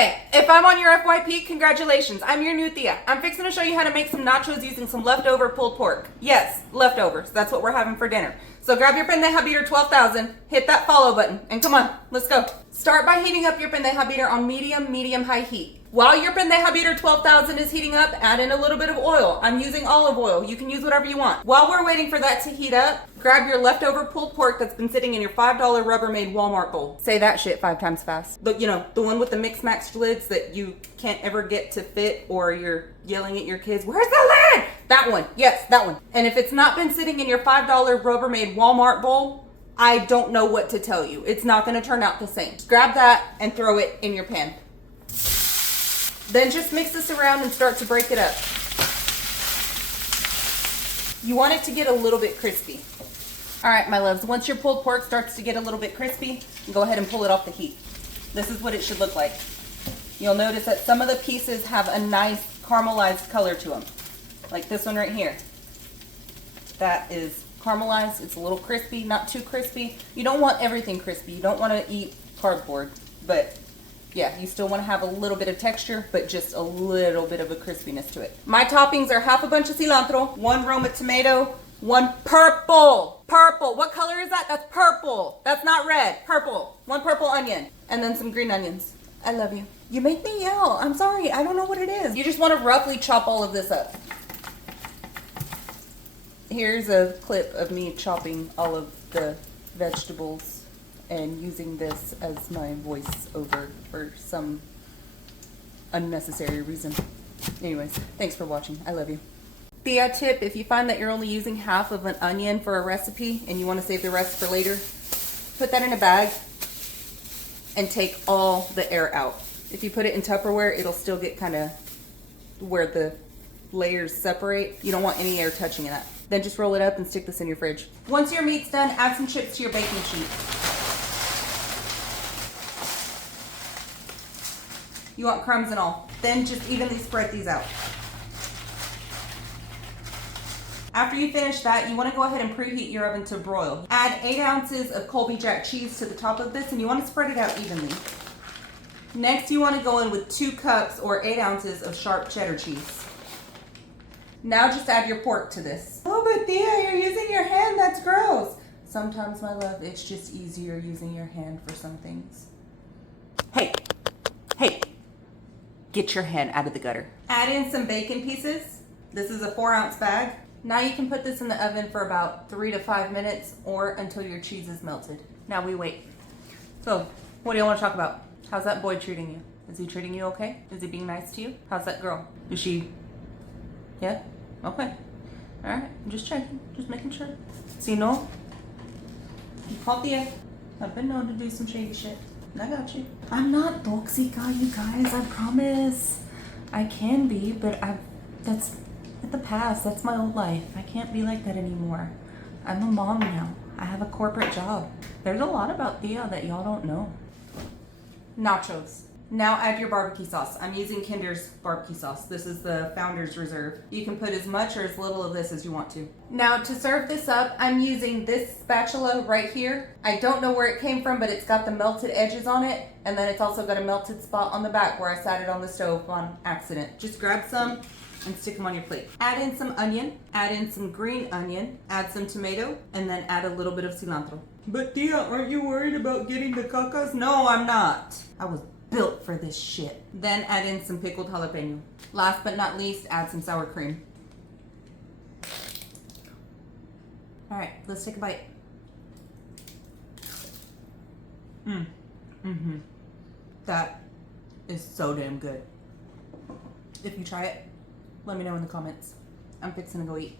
Hey, if I'm on your FYP, congratulations. I'm your new Thea. I'm fixing to show you how to make some nachos using some leftover pulled pork. Yes, leftovers. That's what we're having for dinner. So grab your pendeja beater 12,000, hit that follow button, and come on, let's go. Start by heating up your pendeja beater on medium-high heat. While your pendeja beater 12,000 is heating up, add in a little bit of oil. I'm using olive oil. You can use whatever you want. While we're waiting for that to heat up, grab your leftover pulled pork that's been sitting in your $5 Rubbermaid Walmart bowl. Say that shit 5 times fast. The one with the mix-match lids that you can't ever get to fit, or you're yelling at your kids, where's the lid? That one. Yes, that one. And if it's not been sitting in your $5 Rubbermaid Walmart bowl, I don't know what to tell you. It's not going to turn out the same. Grab that and throw it in your pan. Then just mix this around and start to break it up. You want it to get a little bit crispy. All right, my loves, once your pulled pork starts to get a little bit crispy, go ahead and pull it off the heat. This is what it should look like. You'll notice that some of the pieces have a nice caramelized color to them. Like this one right here. That is caramelized. It's a little crispy, not too crispy. You don't want everything crispy. You don't want to eat cardboard, but yeah, you still want to have a little bit of texture, but just a little bit of a crispiness to it. My toppings are half a bunch of cilantro, 1 Roma tomato, 1 purple. What color is that? That's purple. That's not red. Purple. 1 purple onion, and then some green onions. I love you. You make me yell. I'm sorry. I don't know what it is. You just want to roughly chop all of this up. Here's a clip of me chopping all of the vegetables and using this as my voice over for some unnecessary reason. Anyways, thanks for watching. I love you. Thea tip, if you find that you're only using half of an onion for a recipe and you want to save the rest for later, put that in a bag and take all the air out. If you put it in Tupperware, it'll still get kind of where the layers separate. You don't want any air touching that. Then just roll it up and stick this in your fridge. Once your meat's done, add some chips to your baking sheet. You want crumbs and all. Then just evenly spread these out. After you finish that, you want to go ahead and preheat your oven to broil. Add 8 ounces of Colby Jack cheese to the top of this, and you want to spread it out evenly. Next, you want to go in with 2 cups or 8 ounces of Sharp Cheddar cheese. Now just add your pork to this. Oh, but Thea, you're using your hand. That's gross. Sometimes, my love, it's just easier using your hand for some things. Hey. Get your hand out of the gutter. Add in some bacon pieces. This is a 4-ounce bag. Now you can put this in the oven for about 3 to 5 minutes or until your cheese is melted. Now we wait. So, what do you want to talk about? How's that boy treating you? Is he treating you okay? Is he being nice to you? How's that girl? Is she... Yeah? Okay. Alright, I'm just checking. Just making sure. See, no? You called the egg. I've been known to do some shady shit. I got you. I'm not toxic, you guys. I promise. I can be, but that's in the past. That's my old life. I can't be like that anymore. I'm a mom now. I have a corporate job. There's a lot about Thea that y'all don't know. Nachos. Now add your barbecue sauce. I'm using Kinder's barbecue sauce. This is the Founder's Reserve. You can put as much or as little of this as you want to. Now to serve this up, I'm using this spatula right here. I don't know where it came from, but it's got the melted edges on it. And then it's also got a melted spot on the back where I sat it on the stove on accident. Just grab some and stick them on your plate. Add in some onion, add in some green onion, add some tomato, and then add a little bit of cilantro. But Thea, aren't you worried about getting the cacas? No, I'm not. I was built for this shit. Then add in some pickled jalapeno. Last but not least, add some sour cream. All right, let's take a bite. That is so damn good. If you try it, let me know in the comments. I'm fixing to go eat.